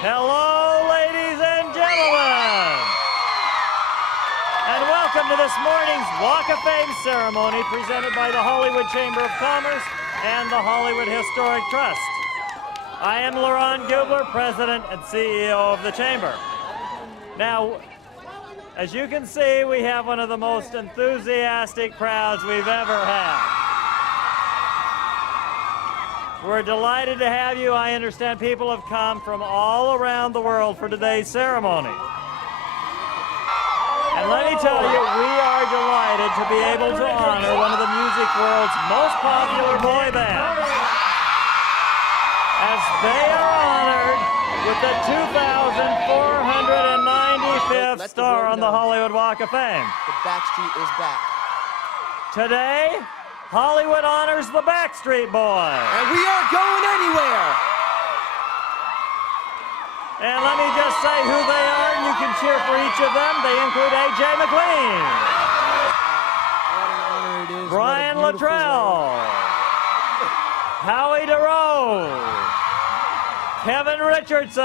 Hello, ladies and gentlemen, and welcome to this morning's Walk of Fame ceremony presented by the Hollywood Chamber of Commerce and the Hollywood Historic Trust. I am Laurent Gubler, President and CEO of the Chamber. Now, as you can see, we have one of the most enthusiastic crowds we've ever had. We're delighted to have you. I understand people have come from all around the world for today's ceremony. And let me tell you, we are delighted to be able to honor one of the music world's most popular boy bands, as they are honored with the 2,495th star on the Hollywood Walk of Fame. The Backstreet is back. Today, Hollywood honors the Backstreet Boys. And we aren't going anywhere. And let me just say who they are, and you can cheer for each of them. They include McLean, What an honor it is. Brian Luttrell, Howie DeRose, Kevin Richardson,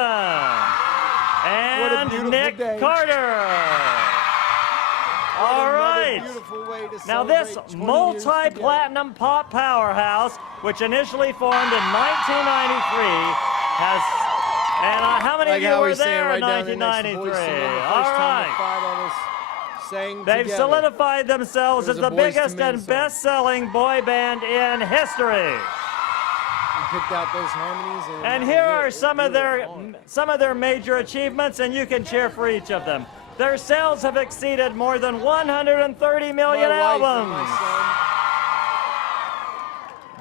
and Nick Carter. All right. Now this multi-platinum pop powerhouse, which initially formed in 1993, has, and how many of you were there in 1993? All right. They've solidified themselves as the biggest and best-selling boy band in history. Picked out those harmonies, and here are some of their major achievements, and you can cheer for each of them. Their sales have exceeded more than 130 million albums.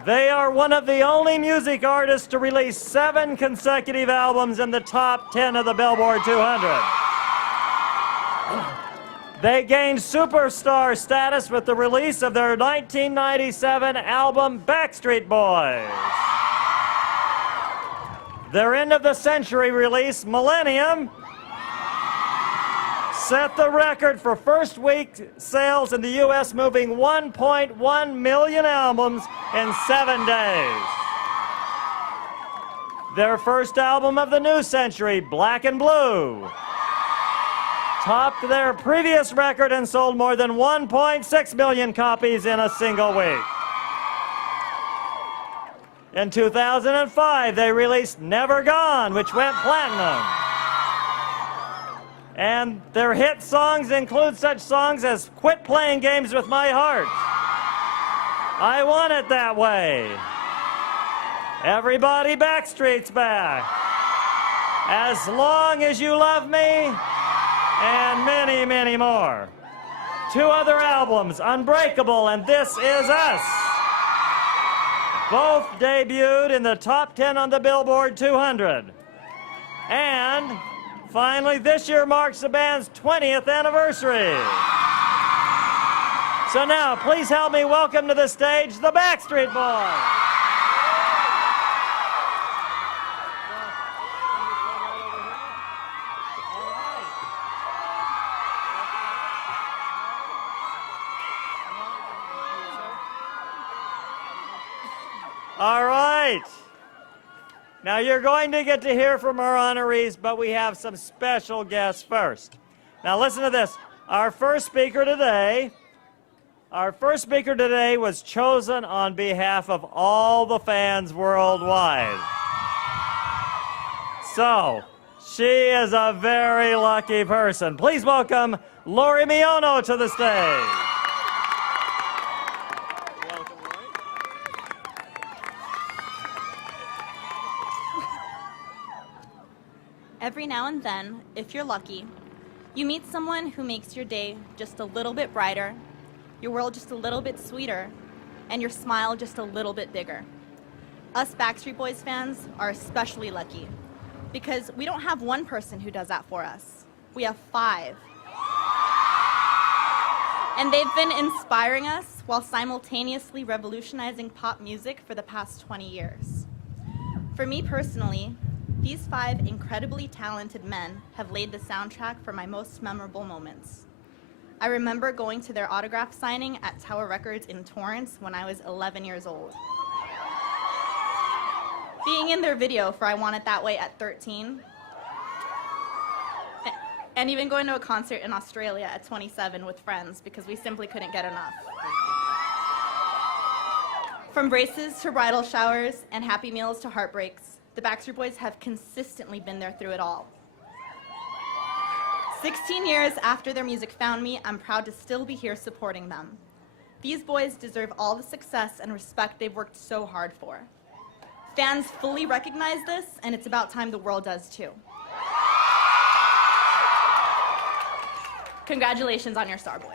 They are one of the only music artists to release 7 consecutive albums in the top 10 of the Billboard 200. They gained superstar status with the release of their 1997 album, Backstreet Boys. Their end-of-the-century release, Millennium, set the record for first week sales in the U.S., moving 1.1 million albums in 7 days. Their first album of the new century, Black and Blue, topped their previous record and sold more than 1.6 million copies in a single week. In 2005, they released Never Gone, which went platinum. And their hit songs include such songs as Quit Playing Games with My Heart, I Want It That Way, Everybody Backstreet's Back, As Long As You Love Me, and many, many more. 2 other albums, Unbreakable and This Is Us, both debuted in the top 10 on the Billboard 200. And finally, this year marks the band's 20th anniversary. So now, please help me welcome to the stage the Backstreet Boys. All right. Now, you're going to get to hear from our honorees, but we have some special guests first. Now, listen to this. Our first speaker today was chosen on behalf of all the fans worldwide. So, she is a very lucky person. Please welcome Lori Miono to the stage. Every now and then, if you're lucky, you meet someone who makes your day just a little bit brighter, your world just a little bit sweeter, and your smile just a little bit bigger. Us Backstreet Boys fans are especially lucky because we don't have one person who does that for us. We have 5. And they've been inspiring us while simultaneously revolutionizing pop music for the past 20 years. For me personally, these 5 incredibly talented men have laid the soundtrack for my most memorable moments. I remember going to their autograph signing at Tower Records in Torrance when I was 11 years old. Being in their video for I Want It That Way at 13, and even going to a concert in Australia at 27 with friends because we simply couldn't get enough. From braces to bridal showers and happy meals to heartbreaks, the Backstreet Boys have consistently been there through it all. 16 years after their music found me, I'm proud to still be here supporting them. These boys deserve all the success and respect they've worked so hard for. Fans fully recognize this, and it's about time the world does too. Congratulations on your star, boys.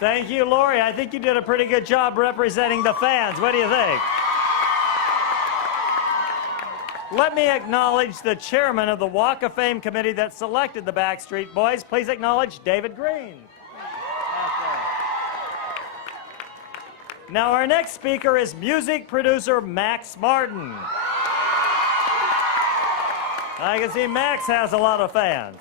Thank you, Lori. I think you did a pretty good job representing the fans. What do you think? Let me acknowledge the chairman of the Walk of Fame committee that selected the Backstreet Boys. Please acknowledge David Green. Now, our next speaker is music producer Max Martin. I can see Max has a lot of fans.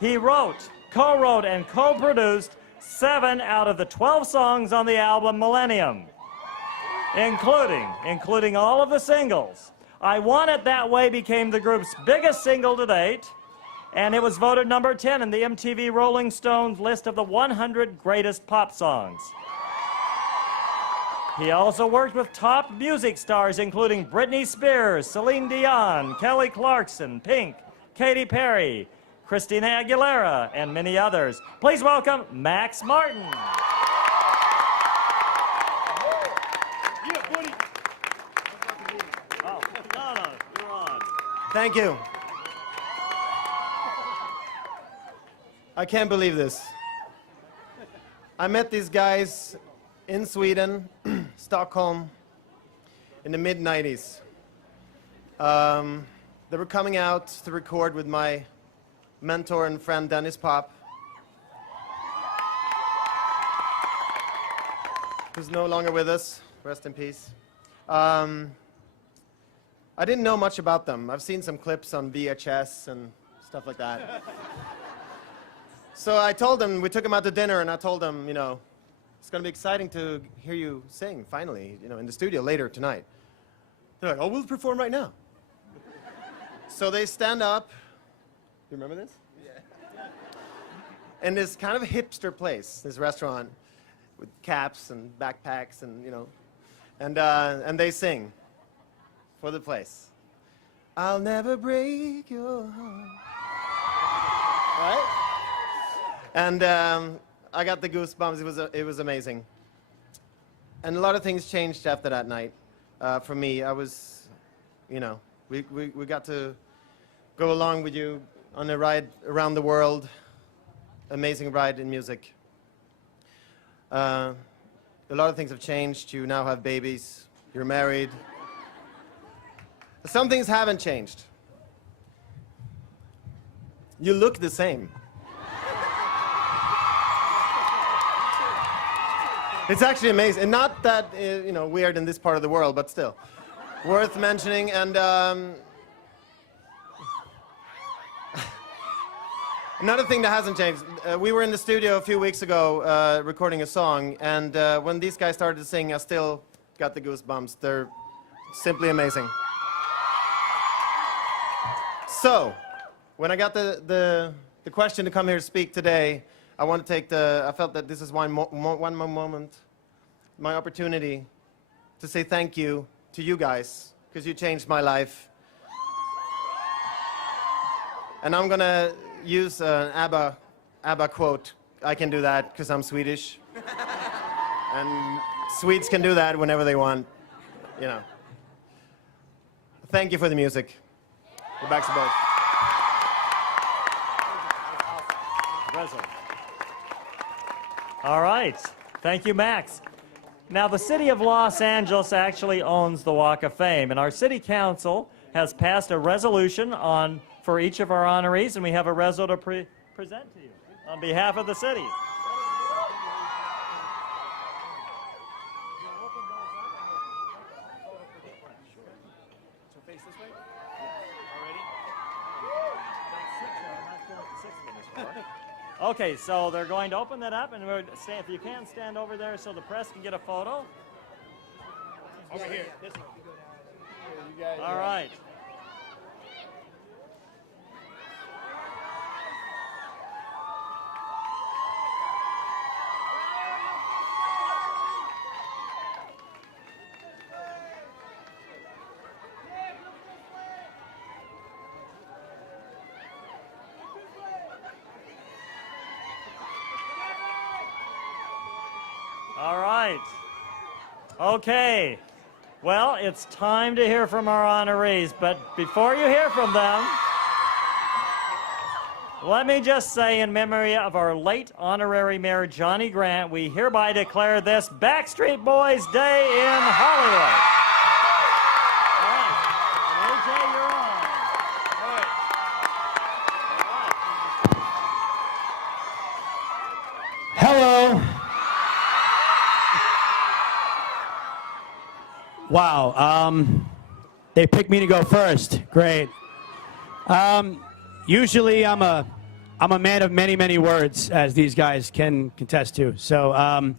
He wrote, co-wrote, and co-produced 7 out of the 12 songs on the album Millennium, including all of the singles. I Want It That Way became the group's biggest single to date, and it was voted number 10 in the MTV Rolling Stones list of the 100 greatest pop songs. He also worked with top music stars including Britney Spears, Celine Dion, Kelly Clarkson, Pink, Katy Perry, Christina Aguilera, and many others. Please welcome Max Martin. Oh, no, you're on. Thank you. I can't believe this. I met these guys in Sweden, Stockholm, in the mid-90s. They were coming out to record with my mentor and friend Dennis Pop, who's no longer with us. Rest in peace. I didn't know much about them. I've seen some clips on VHS and stuff like that. So I told them, we took them out to dinner, and I told them, you know, it's going to be exciting to hear you sing, finally, you know, in the studio later tonight. They're like, oh, we'll perform right now. So they stand up. You remember this? Yeah. In this kind of hipster place, this restaurant, with caps and backpacks and, you know, and they sing for the place. I'll never break your heart. Right? And I got the goosebumps. It was amazing. And a lot of things changed after that night. For me, I was, you know, we got to go along with you on a ride around the world. Amazing ride in music. A lot of things have changed. You now have babies. You're married. Some things haven't changed. You look the same. It's actually amazing, and not that you know, weird in this part of the world, but still worth mentioning. And another thing that hasn't changed, we were in the studio a few weeks ago recording a song, and when these guys started to sing, I still got the goosebumps. They're simply amazing. So, when I got the question to come here to speak today, I want to take I felt that this is one more moment, my opportunity to say thank you to you guys, because you changed my life. And I'm going to use an ABBA quote. I can do that because I'm Swedish. And Swedes can do that whenever they want, you know. Thank you for the music. The Backstreet Boys. All right. Thank you, Max. Now, the city of Los Angeles actually owns the Walk of Fame, and our city council has passed a resolution for each of our honorees, and we have a reso to present to you on behalf of the city. Okay, so they're going to open that up, and if you can, stand over there so the press can get a photo. Over here. This one. All right. Okay. Well, it's time to hear from our honorees, but before you hear from them, let me just say, in memory of our late honorary mayor, Johnny Grant, we hereby declare this Backstreet Boys Day in Hollywood. All right. AJ, you're on. Hello. Wow. They picked me to go first. Great. Usually I'm a man of many, many words, as these guys can contest to. So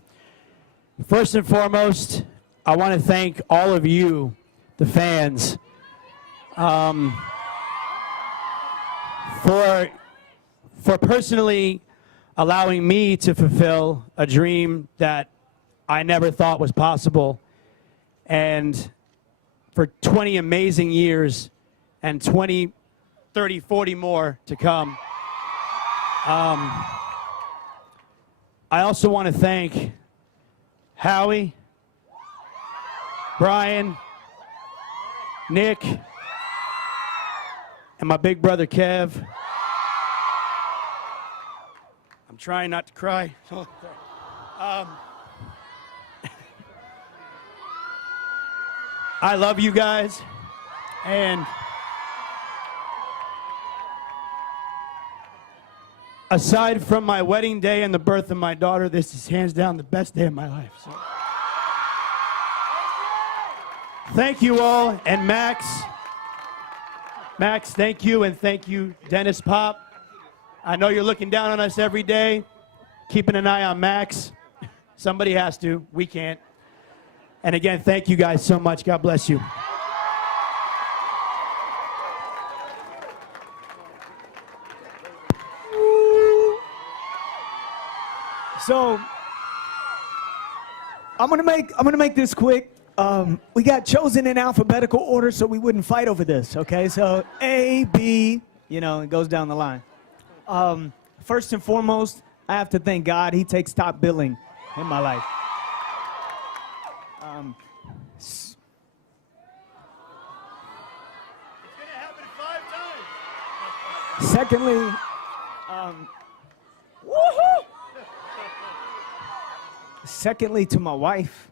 first and foremost, I want to thank all of you, the fans, for personally allowing me to fulfill a dream that I never thought was possible. And for 20 amazing years and 20, 30, 40 more to come. I also want to thank Howie, Brian, Nick, and my big brother Kev. I'm trying not to cry. I love you guys, and aside from my wedding day and the birth of my daughter, this is hands down the best day of my life. So. Thank you all, and Max, thank you, and thank you, Dennis Pop. I know you're looking down on us every day, keeping an eye on Max. Somebody has to, we can't. And again, thank you guys so much. God bless you. So I'm gonna make this quick. We got chosen in alphabetical order so we wouldn't fight over this. Okay, so A, B, you know, it goes down the line. First and foremost, I have to thank God. He takes top billing in my life. Secondly, woohoo! Secondly, to my wife,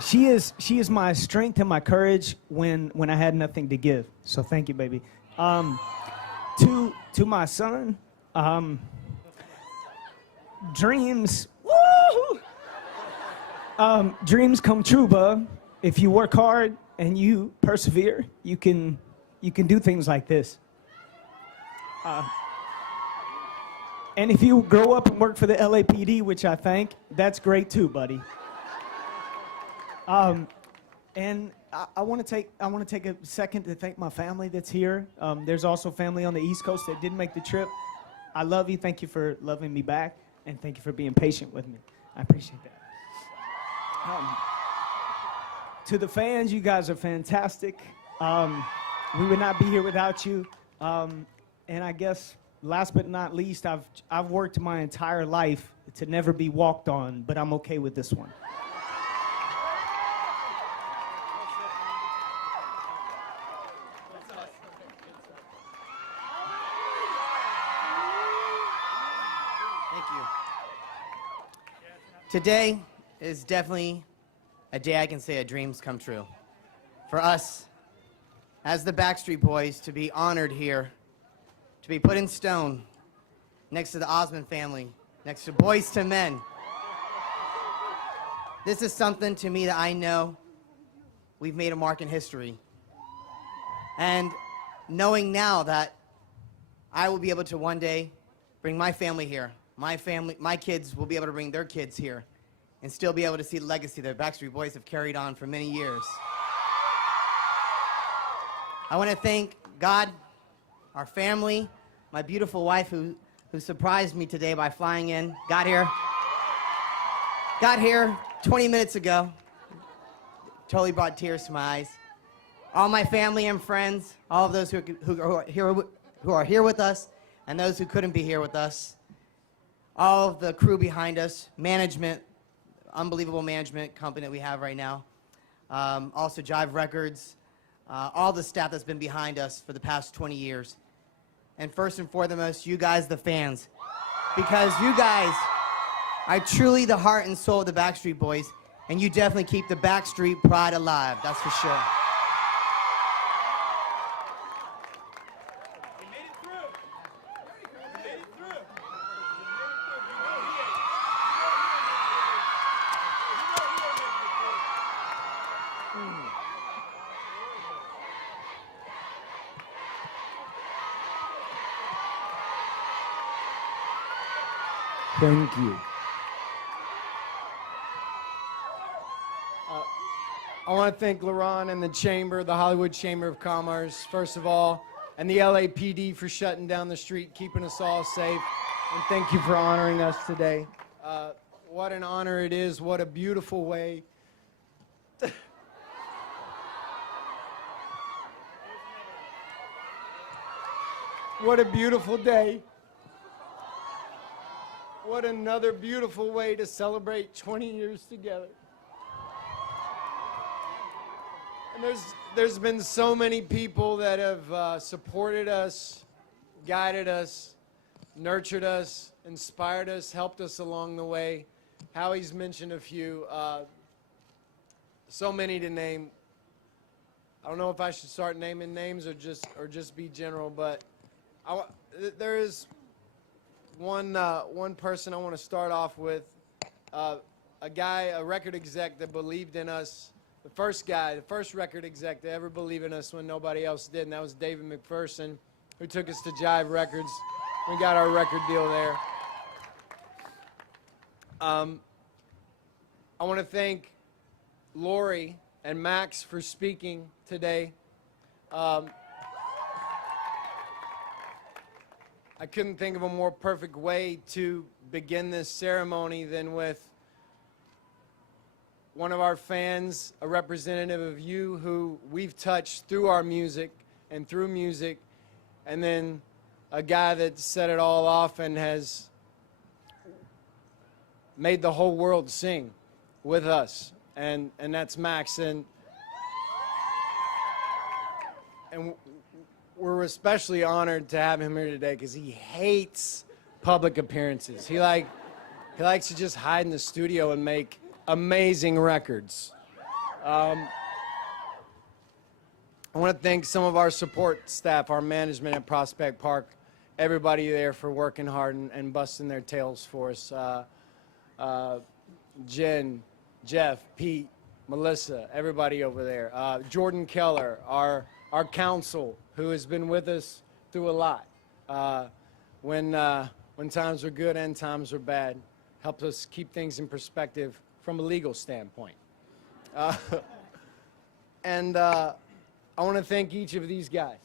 she is my strength and my courage when I had nothing to give. So thank you, baby. To my son, dreams, woo! Dreams come true, bub. If you work hard and you persevere, you can do things like this. And if you grow up and work for the LAPD, which I think, that's great too, buddy. And I want to take a second to thank my family that's here. There's also family on the East Coast that didn't make the trip. I love you. Thank you for loving me back, and thank you for being patient with me. I appreciate that. To the fans, you guys are fantastic. We would not be here without you. And I guess, last but not least, I've worked my entire life to never be walked on, but I'm okay with this one. Thank you. Today is definitely a day I can say a dreams come true. For us, as the Backstreet Boys, to be honored here, to be put in stone next to the Osmond family, next to Boys to Men. This is something to me that I know we've made a mark in history. And knowing now that I will be able to one day bring my family here, my kids will be able to bring their kids here, and still be able to see the legacy that Backstreet Boys have carried on for many years. I want to thank God, our family, my beautiful wife who surprised me today by flying in, got here 20 minutes ago. Totally brought tears to my eyes. All my family and friends, all of those who are here with us, and those who couldn't be here with us. all of the crew behind us, management, unbelievable management company that we have right now. Also Jive Records, all the staff that's been behind us for the past 20 years. And first and foremost, you guys, the fans. Because you guys are truly the heart and soul of the Backstreet Boys, and you definitely keep the Backstreet pride alive, that's for sure. Thank you. I want to thank LaRon and the Chamber, the Hollywood Chamber of Commerce, first of all, and the LAPD for shutting down the street, keeping us all safe. And thank you for honoring us today. What an honor it is. What a beautiful way. What a beautiful day. What another beautiful way to celebrate 20 years together. And there's been so many people that have supported us, guided us, nurtured us, inspired us, helped us along the way. Howie's mentioned a few, so many to name. I don't know if I should start naming names or just be general, but there is one person I want to start off with, a record exec that believed in us. The first record exec to ever believe in us when nobody else did, and that was David McPherson, who took us to Jive Records. We got our record deal there. I want to thank Lori and Max for speaking today. I couldn't think of a more perfect way to begin this ceremony than with one of our fans, a representative of you who we've touched through our music and through music, and then a guy that set it all off and has made the whole world sing with us, and that's Max. And we're especially honored to have him here today because he hates public appearances. He likes to just hide in the studio and make amazing records. I want to thank some of our support staff, our management at Prospect Park, everybody there for working hard and busting their tails for us. Jen, Jeff, Pete, Melissa, everybody over there. Jordan Keller, our counsel, who has been with us through a lot. When times were good and times were bad, helped us keep things in perspective from a legal standpoint. And I want to thank each of these guys.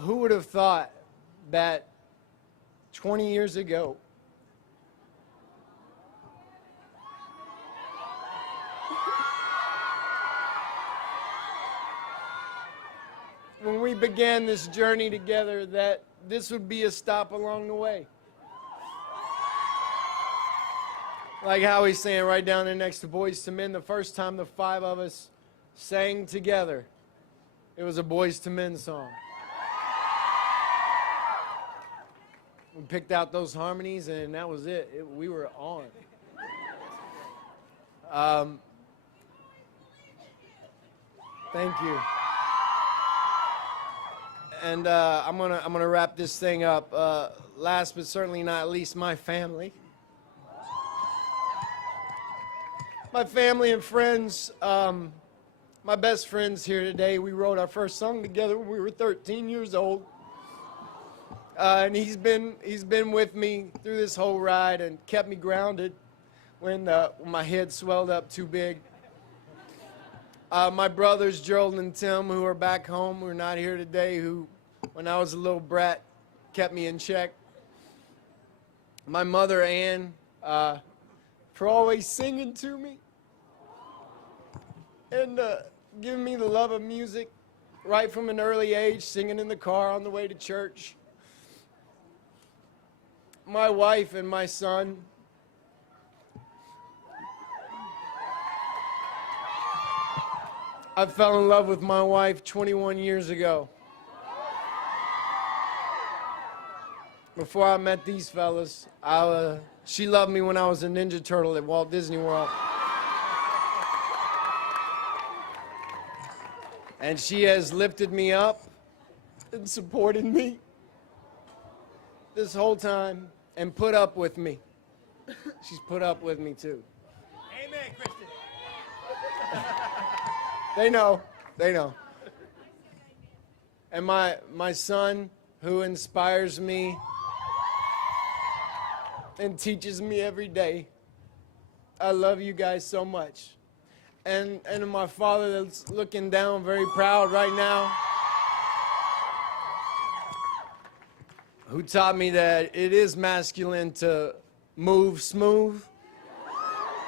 Who would have thought that 20 years ago, when we began this journey together, that this would be a stop along the way? Like Howie's saying, right down there next to Boys to Men, the first time the five of us sang together, it was a Boys to Men song. We picked out those harmonies, and that was it. We were on. Thank you. And I'm gonna wrap this thing up. Last but certainly not least, my family. My family and friends, my best friends here today. We wrote our first song together when we were 13 years old. And he's been with me through this whole ride and kept me grounded when my head swelled up too big. My brothers, Gerald and Tim, who are back home, who are not here today, who, when I was a little brat, kept me in check. My mother, Ann, for always singing to me and giving me the love of music right from an early age, singing in the car on the way to church. my wife and my son. I fell in love with my wife 21 years ago. Before I met these fellas, she loved me when I was a Ninja Turtle at Walt Disney World. And she has lifted me up and supported me this whole time and put up with me. She's put up with me too. Amen, Christian. They know. And my son, who inspires me and teaches me every day. I love you guys so much. And my father that's looking down very proud right now, who taught me that it is masculine to move smooth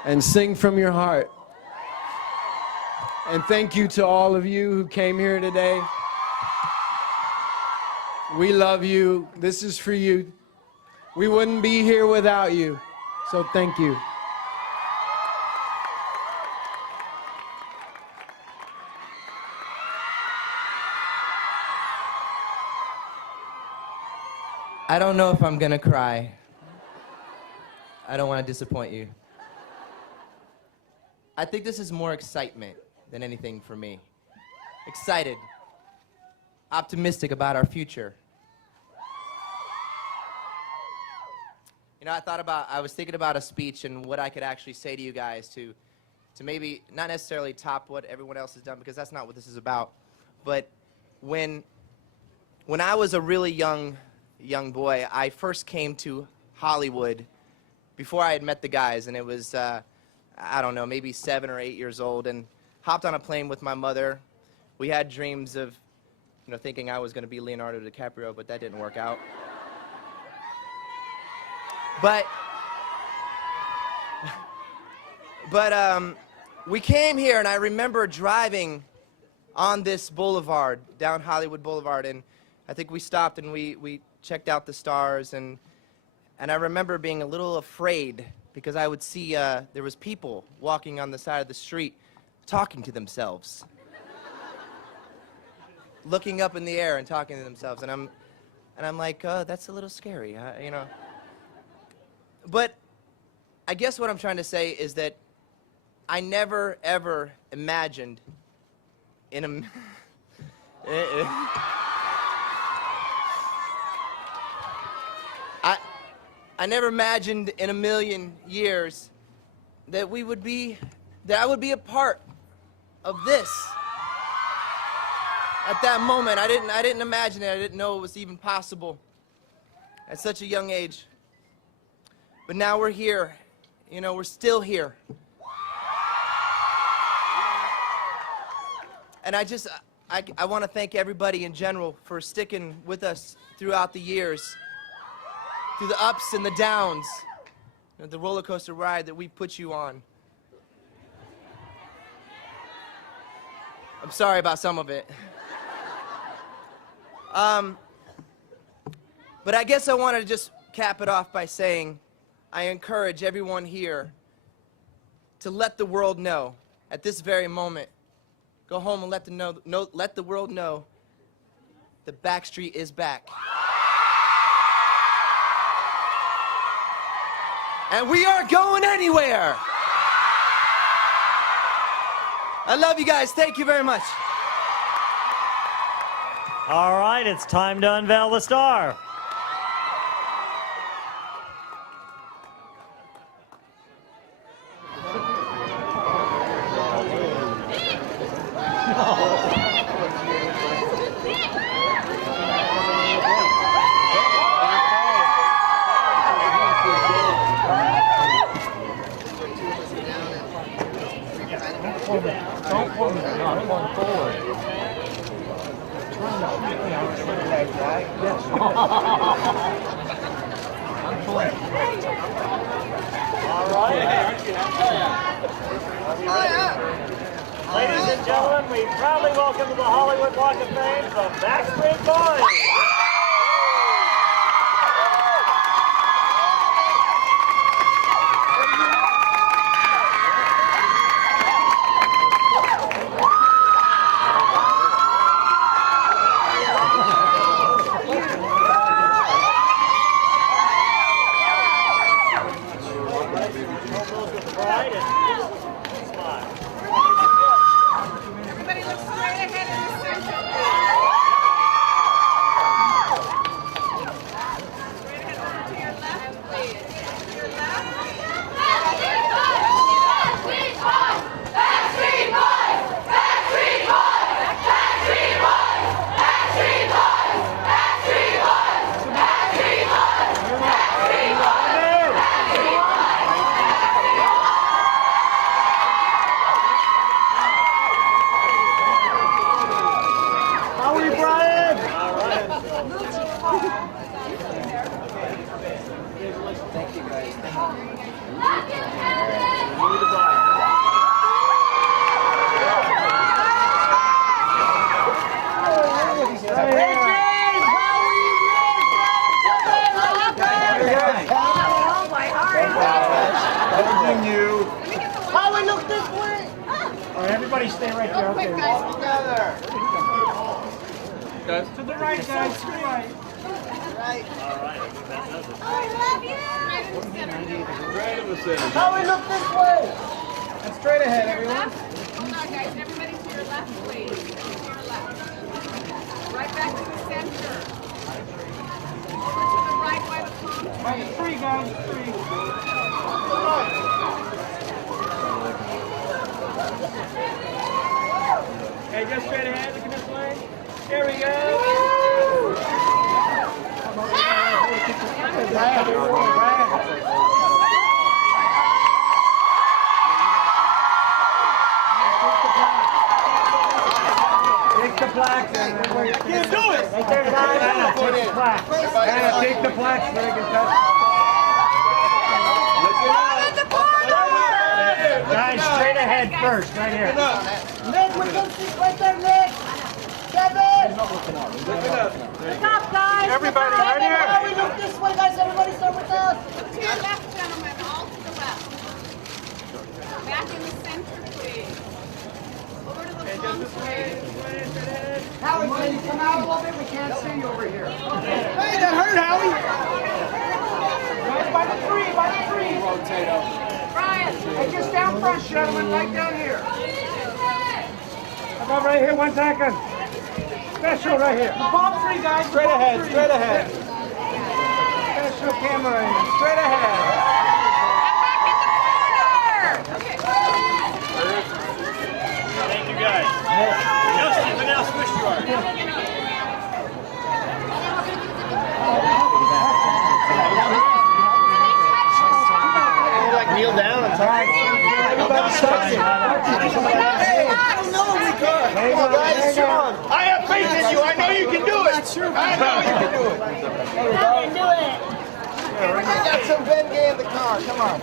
and sing from your heart. And thank you to all of you who came here today. We love you. This is for you. We wouldn't be here without you. So thank you. I don't know if I'm gonna cry. I don't want to disappoint you. I think this is more excitement than anything for me. Excited, optimistic about our future. You know, I was thinking about a speech and what I could actually say to you guys to maybe not necessarily top what everyone else has done, because that's not what this is about. But when I was a really young boy, I first came to Hollywood before I had met the guys, and it was, I don't know, maybe 7 or 8 years old, and hopped on a plane with my mother. We had dreams of, thinking I was going to be Leonardo DiCaprio, but that didn't work out. But we came here, and I remember driving on this boulevard, down Hollywood Boulevard, and I think we stopped and we checked out the stars, and I remember being a little afraid because I would see there was people walking on the side of the street talking to themselves, looking up in the air and talking to themselves, and I'm like, that's a little scary, But I guess what I'm trying to say is that I never ever imagined in a I never imagined in a million years that I would be a part of this. At that moment, I didn't imagine it. I didn't know it was even possible at such a young age. But now we're here. We're still here. And I want to thank everybody in general for sticking with us throughout the years, through the ups and the downs, the roller coaster ride that we put you on. I'm sorry about some of it. But I guess I want to just cap it off by saying I encourage everyone here to let the world know at this very moment. Go home and let the world know that Backstreet is back. And we aren't going anywhere. I love you guys. Thank you very much. All right, it's time to unveil the star. Yes. Everyone look this way. All right, everybody stay right there. Okay. Guys. To the right, guys. To the right. Right. Right in the center. Now we look this way. And straight ahead, everyone. Hold on, guys. Everybody to your left, please. To your left. Right back to the center. Over to the right by the palm tree. Three, guys. Three. Okay, just straight ahead. Look at this way. Here we go. Take the plaques. You can do it. Right there, guys. Take the plaques. Take the plaques so they can touch. Guys, straight ahead first, right here. Nick, we can see right there, Nick. Kevin. Look up, guys. Everybody, right here. Now we look this way, guys. Everybody start with us. Look to your left, gentlemen. All to the left. Back in the center, please. Over to the palm tree. Howie, can you come out a little bit? We can't see you over here. Hey, that hurt, Howie. By the tree, by the tree. Brian. Hey, just down front, gentlemen, right down here. How about right here, 1 second. Special right here. The palm tree, guys. Straight ahead, straight ahead. Special camera in. Straight ahead. Okay. Thank you, guys. Even how squished you are. Kneel down and talk. Everybody touch it. I don't know if we could. Come on, guys, come on. I have faith in you. I know you can do it. I know you can do it. We got some Ben Gay in the car. Come on.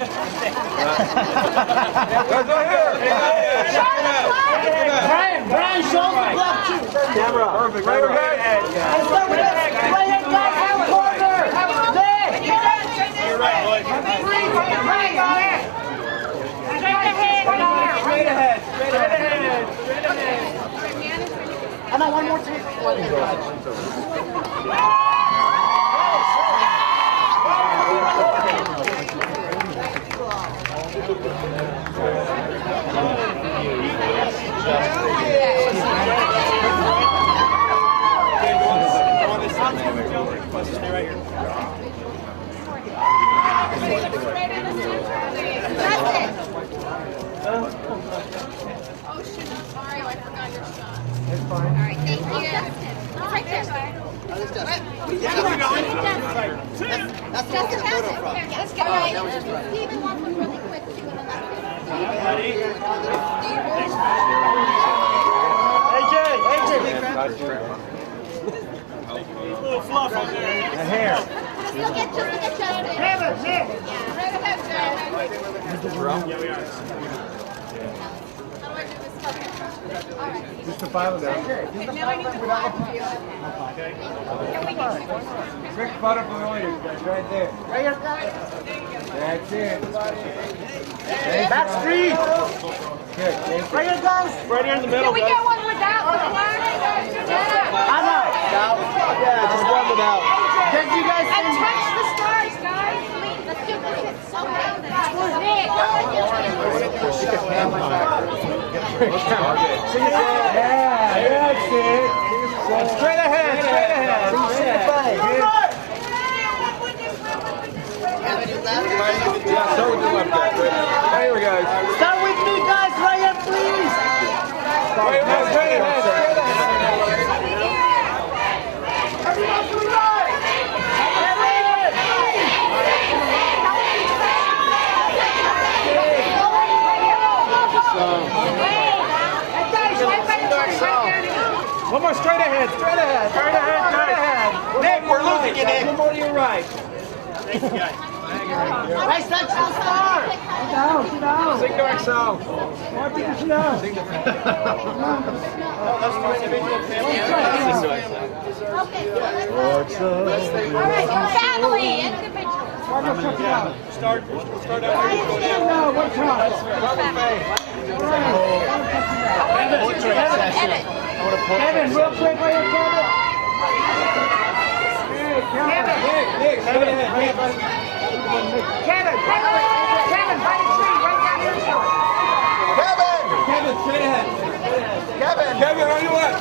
Let's go here. Brian, show the block too. Camera. Perfect. Right here. Let's start with us. Right here, guys. Have a corner. Nick. You're right, boys. Straight ahead. Straight ahead. And one more time. Stay right here. Oh, shoot. Mario, I forgot your shot. It's fine. All right, thank you. Right there. Justin has it. Let's get right. Steven wants one really quick, too. Little fluff on there. The hair. Just look at Justin. Nick. Yeah. Right ahead, Justin. Yeah, we are. How do I do this? Okay. All right. Just the file down. Okay, now I need to block you. Okay. Can we get you? Quick photo for the audience, guys. Right there. Right here, guys. That's it. Backstreet. Good. Right here, guys. Right here in the middle, Can we get one without the flag? Yeah. Anna. Yeah, just one without. Did you guys And touch the stars, guys. Let's do this. It's so loud. That's it. Straight ahead. Straight ahead. Yeah, start with the left guy. Right here, guys. Start with me, guys. Right here, please. Straight ahead. Straight ahead. Everyone to the right. One more straight ahead. Straight ahead. Straight ahead. Straight ahead. Nick, we're losing you, Nick. One more to your right. Thank you, guys. Guys, touch the star. Sing to Excel. Okay. All right, family, individual. Start out where you go down. Kevin, real quick, right here, Kevin. Kevin, by the tree, right down here. Kevin, straight ahead. Kevin, where you at?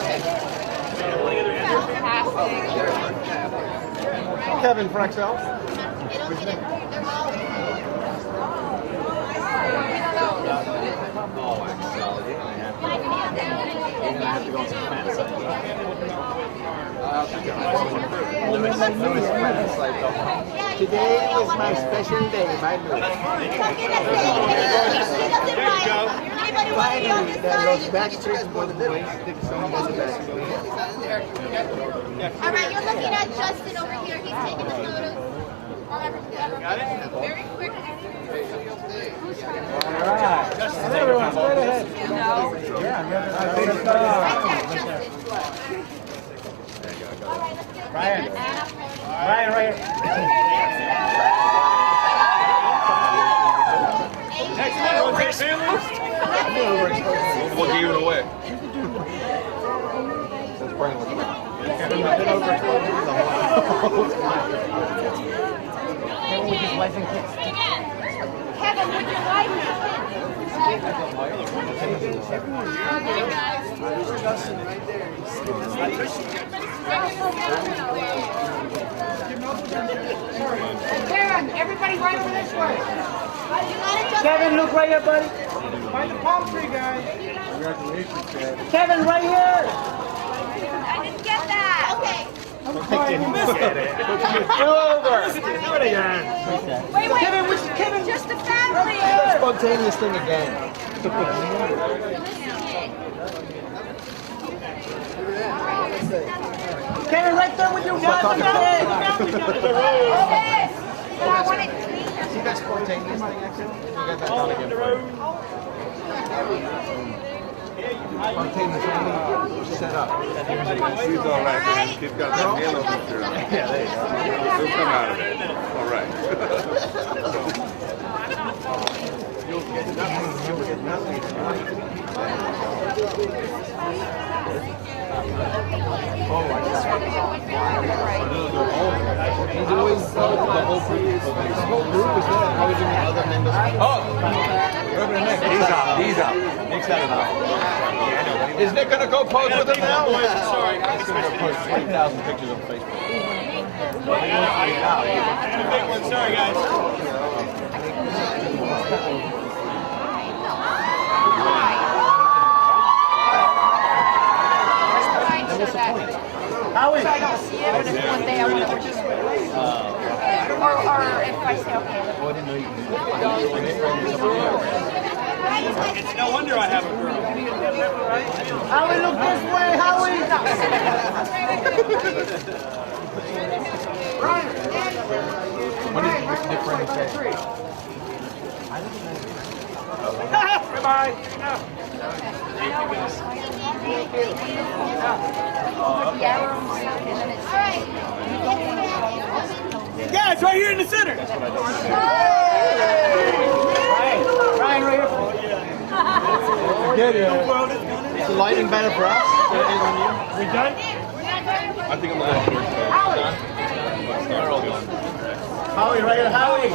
Kevin Frexel. Today is my special day, my birthday. Finally, those Backstreet Boys stick song on the Backstreet Boys. All right, you're looking at Justin over here. He's taking the photos. Got it? Very quick. All right. Everyone, straight ahead. Ryan, right here. We'll give it away. Kevin, would you like Kevin, everybody right over this way. Kevin, look right here, buddy. Find the palm tree, guys. Kevin, right here. I didn't get that. Okay. Wait. Kevin, just the family. Spontaneous thing again. Kevin, right there with your guys. Okay. But I want it clean. See that spontaneous thing actually? We got that down again. Spontaneous thing set up. He's all right, man. He's got some yellow picture on. Yeah, there you go. He'll come out of it. All right. He's always the whole group is there. How is the other members? He's out. Nick's out of now. Is Nick going to go pose with him now? Sorry. He's going to post 20,000 pictures on Facebook. Big one. Sorry, guys. Howie. I don't see it, but if one day I want to just or if I say okay. It's no wonder I have a girl. Howie, look this way, Howie. What did Nick Brennan say? Bye-bye. Yeah, it's right here in the center. Ryan, right here. Good. Is the lighting better for us? We done? I think I'm a little short. Howie, right here. Howie.